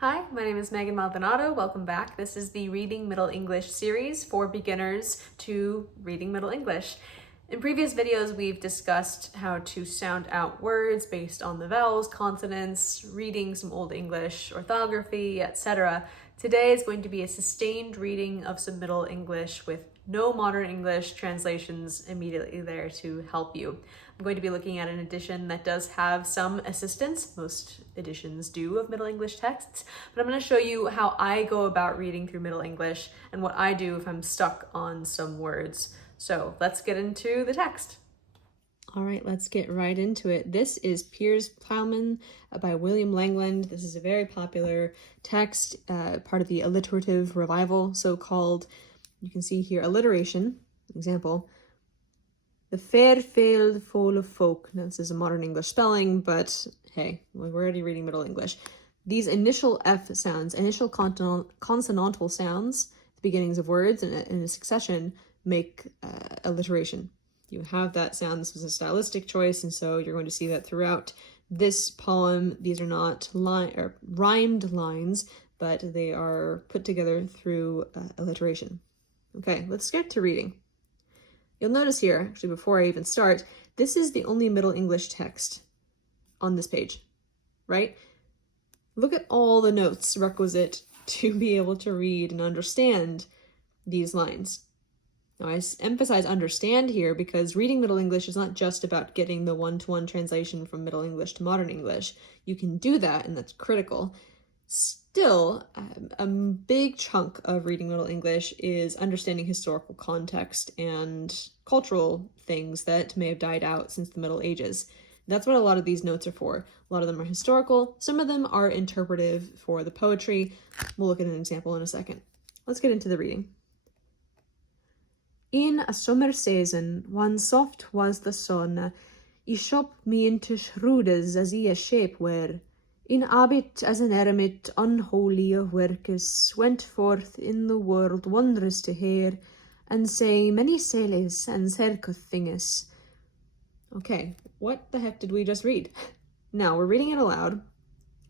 Hi, my name is Megan Maldonado. Welcome back. This is the Reading Middle English series for beginners to reading Middle English. In previous videos, we've discussed how to sound out words based on the vowels, consonants, reading some Old English, orthography, etc. Today is going to be a sustained reading of some Middle English with no modern English translations immediately there to help you. I'm going to be looking at an edition that does have some assistance. Most editions do of Middle English texts, but I'm going to show you how I go about reading through Middle English and what I do if I'm stuck on some words. So let's get into the text. All right, let's get right into it. This is Piers Plowman by William Langland. This is a very popular text, part of the alliterative revival, so-called. You can see here alliteration, example. The fair field full of folk. Now, this is a modern English spelling, but hey, we're already reading Middle English. These initial F sounds, initial consonantal sounds, the beginnings of words in a succession, make alliteration. You have that sound. This was a stylistic choice, and so you're going to see that throughout this poem. These are not rhymed lines, but they are put together through alliteration. Okay, let's get to reading. You'll notice here, actually before I even start, this is the only Middle English text on this page, right? Look at all the notes requisite to be able to read and understand these lines. Now, I emphasize understand here because reading Middle English is not just about getting the one-to-one translation from Middle English to Modern English. You can do that, and that's critical. Still, a big chunk of reading Middle English is understanding historical context and cultural things that may have died out since the Middle Ages. That's what a lot of these notes are for. A lot of them are historical. Some of them are interpretive for the poetry. We'll look at an example in a second. Let's get into the reading. In a summer season, when soft was the sun, he shopped me into shrewdes as he a shape were. In habit as an eremit, unholy of workes, went forth in the world wondrous to hear, and say many sales and cercus things. Okay, what the heck did we just read? Now, we're reading it aloud,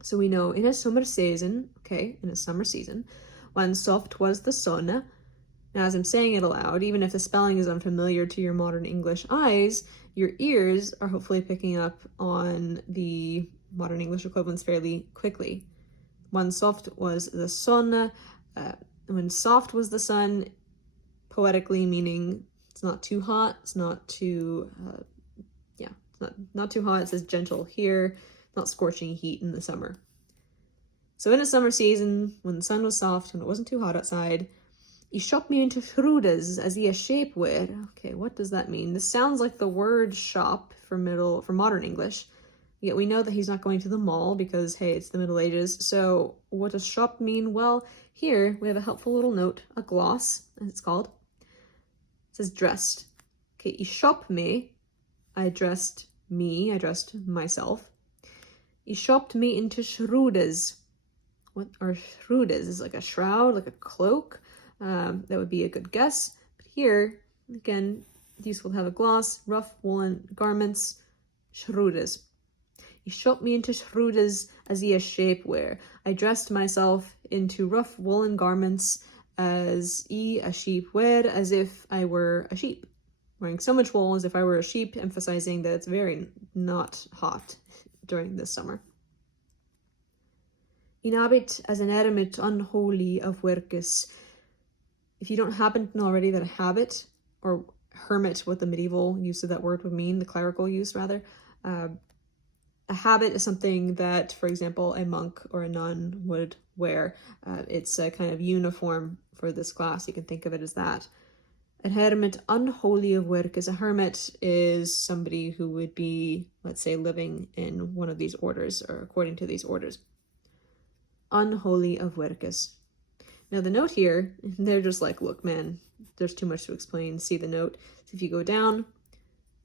so we know in a summer season, okay, in a summer season, when soft was the sun. Now, as I'm saying it aloud, even if the spelling is unfamiliar to your modern English eyes, your ears are hopefully picking up on the modern English equivalents fairly quickly. When soft was the sun, when soft was the sun, poetically meaning it's not too hot, it's not too, it's not too hot, it says gentle here, not scorching heat in the summer. So in a summer season, when the sun was soft, when it wasn't too hot outside, he shopped me into shrewdes as he a shape were. Okay, what does that mean? This sounds like the word shop for modern English. Yet we know that he's not going to the mall because, hey, it's the Middle Ages. So what does shop mean? Well, here we have a helpful little note, a gloss, as it's called. It says dressed. Okay, he shopped me. I dressed myself. He shopped me into shrewdes. What are shrewdes? Is like a shroud, like a cloak. That would be a good guess. But here, again, it's useful to have a gloss, rough woolen garments, shrewdes. He shopped me into shrewdes as he a shape were. I dressed myself into rough woolen garments as a sheep were, as if I were a sheep. Wearing so much wool as if I were a sheep, emphasizing that it's very not hot during this summer. In habit as an eremit unholy of workes. If you don't happen to know already that a habit, or hermit, what the medieval use of that word would mean, the clerical use rather, a habit is something that, for example, a monk or a nun would wear. It's a kind of uniform for this class. You can think of it as that. An hermit unholy of work as a hermit is somebody who would be, let's say, living in one of these orders or according to these orders. Unholy of workes. Now the note here, they're just like, look, man, there's too much to explain. See the note. So if you go down,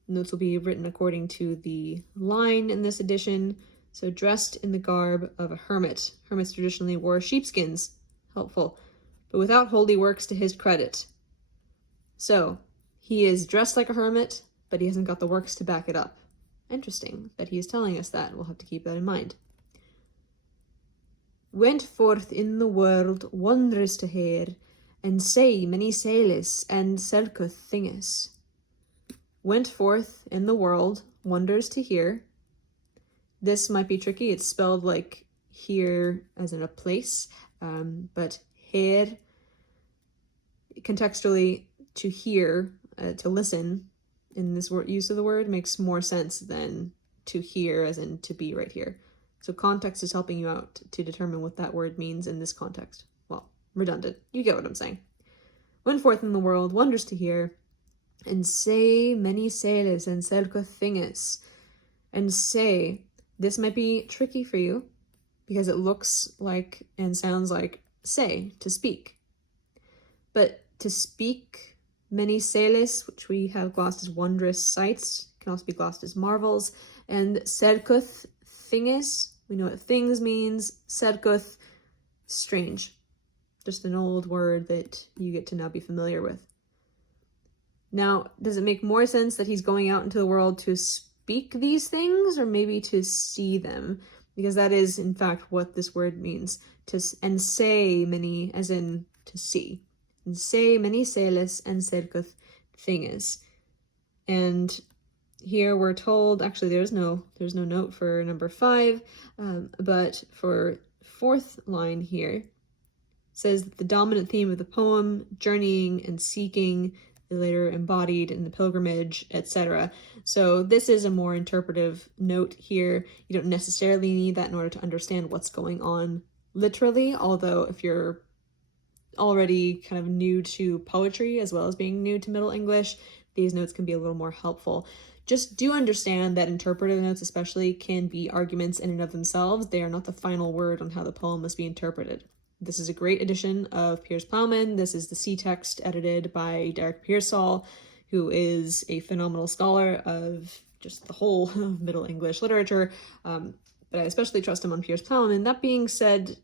notes will be written according to the line in this edition. So dressed in the garb of a hermit. Hermits traditionally wore sheepskins. Helpful. But without holy works to his credit. So he is dressed like a hermit, but he hasn't got the works to back it up. Interesting that he is telling us that. We'll have to keep that in mind. went forth in the world wondrous to hear, and say many sailors and selcuth thinges. Went forth in the world, wonders to hear. This might be tricky. It's spelled like here as in a place, but hear, contextually, to hear, to listen, in this use of the word makes more sense than to hear as in to be right here. So context is helping you out to determine what that word means in this context. Well, redundant. You get what I'm saying. Went forth in the world, wonders to hear, and say many sailors and selcuth thinges. And say, this might be tricky for you because it looks like and sounds like say, to speak. But to speak many sailors, which we have glossed as wondrous sights, can also be glossed as marvels, and selcuth thinges, we know what things means. Selcuth, strange. Just an old word that you get to now be familiar with. Now, does it make more sense that he's going out into the world to speak these things, or maybe to see them? Because that is, in fact, what this word means. And say many, as in to see. And say many sailors and selcuth thinges. And here we're told, actually there's no note for number 5, but for 4th line here, says that the dominant theme of the poem, journeying and seeking, later embodied in the pilgrimage, etc. So this is a more interpretive note here. You don't necessarily need that in order to understand what's going on literally, although if you're already kind of new to poetry as well as being new to Middle English, these notes can be a little more helpful. Just do understand that interpretive notes especially can be arguments in and of themselves. They are not the final word on how the poem must be interpreted. This is a great edition of Piers Plowman. This is the C text edited by Derek Pearsall, who is a phenomenal scholar of just the whole of Middle English literature. But I especially trust him on Piers Plowman. That being said,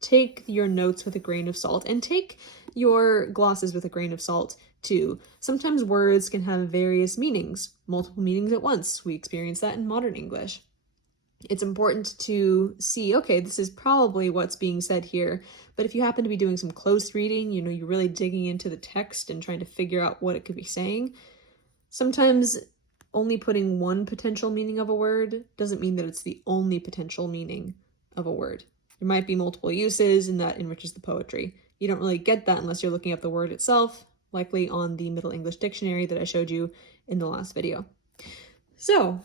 take your notes with a grain of salt, and take your glosses with a grain of salt too. Sometimes words can have various meanings, multiple meanings at once. We experience that in modern English. It's important to see, okay, this is probably what's being said here, but if you happen to be doing some close reading, you're really digging into the text and trying to figure out what it could be saying, sometimes only putting one potential meaning of a word doesn't mean that it's the only potential meaning of a word. There might be multiple uses, and that enriches the poetry. You don't really get that unless you're looking up the word itself, likely on the Middle English dictionary that I showed you in the last video. So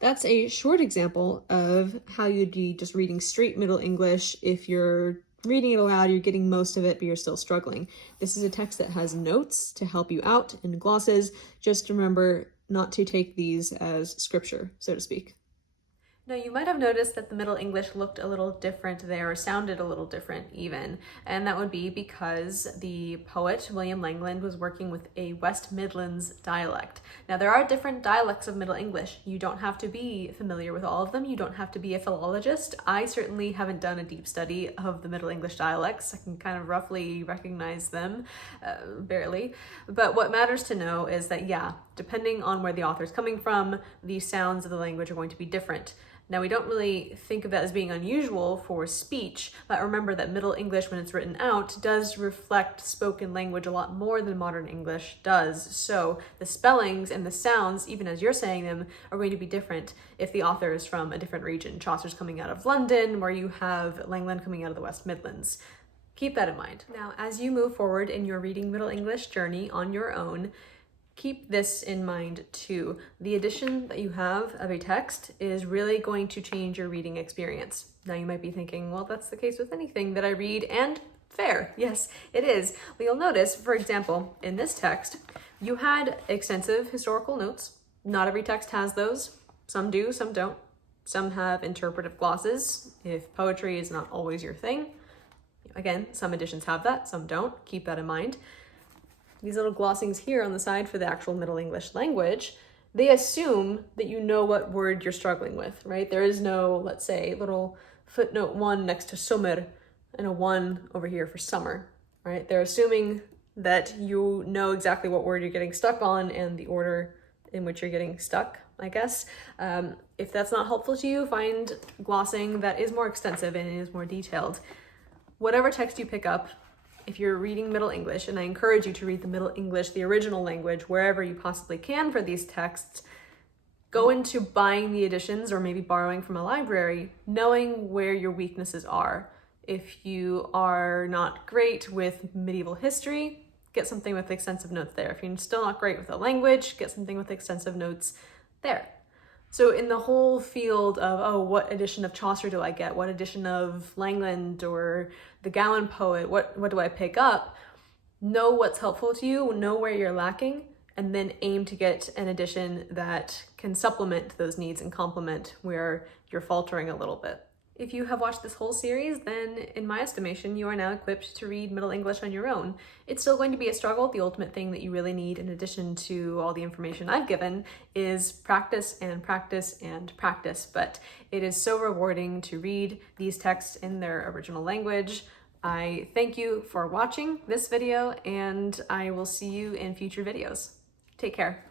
that's a short example of how you'd be just reading straight Middle English. If you're reading it aloud, you're getting most of it, but you're still struggling. This is a text that has notes to help you out and glosses. Just remember not to take these as scripture, so to speak. Now, you might have noticed that the Middle English looked a little different there, or sounded a little different even, and that would be because the poet William Langland was working with a West Midlands dialect. Now, there are different dialects of Middle English. You don't have to be familiar with all of them. You don't have to be a philologist. I certainly haven't done a deep study of the Middle English dialects. I can kind of roughly recognize them, barely. But what matters to know is that, yeah, depending on where the author's coming from, the sounds of the language are going to be different. Now, we don't really think of that as being unusual for speech, but remember that Middle English, when it's written out, does reflect spoken language a lot more than modern English does. So the spellings and the sounds, even as you're saying them, are going to be different if the author is from a different region. Chaucer's coming out of London, where you have Langland coming out of the West Midlands. Keep that in mind. Now, as you move forward in your reading Middle English journey on your own, keep this in mind too. The edition that you have of a text is really going to change your reading experience. Now you might be thinking, well, that's the case with anything that I read, and fair. Yes, it is. Well, you'll notice, for example, in this text, you had extensive historical notes. Not every text has those. Some do, some don't. Some have interpretive glosses, if poetry is not always your thing. Again, some editions have that, some don't. Keep that in mind. These little glossings here on the side for the actual Middle English language, they assume that you know what word you're struggling with, right? There is no, let's say, little footnote 1 next to summer and a 1 over here for summer, right? They're assuming that you know exactly what word you're getting stuck on and the order in which you're getting stuck. I guess. If that's not helpful to you, find glossing that is more extensive and is more detailed. Whatever text you pick up, if you're reading Middle English, and I encourage you to read the Middle English, the original language, wherever you possibly can for these texts, go into buying the editions or maybe borrowing from a library, knowing where your weaknesses are. If you are not great with medieval history, get something with extensive notes there. If you're still not great with the language, get something with extensive notes there. So in the whole field of, oh, what edition of Chaucer do I get? What edition of Langland or the Gowan poet? What do I pick up? Know what's helpful to you, know where you're lacking, and then aim to get an edition that can supplement those needs and complement where you're faltering a little bit. If you have watched this whole series, then in my estimation, you are now equipped to read Middle English on your own. It's still going to be a struggle. The ultimate thing that you really need, in addition to all the information I've given, is practice and practice and practice. But it is so rewarding to read these texts in their original language. I thank you for watching this video, and I will see you in future videos. Take care.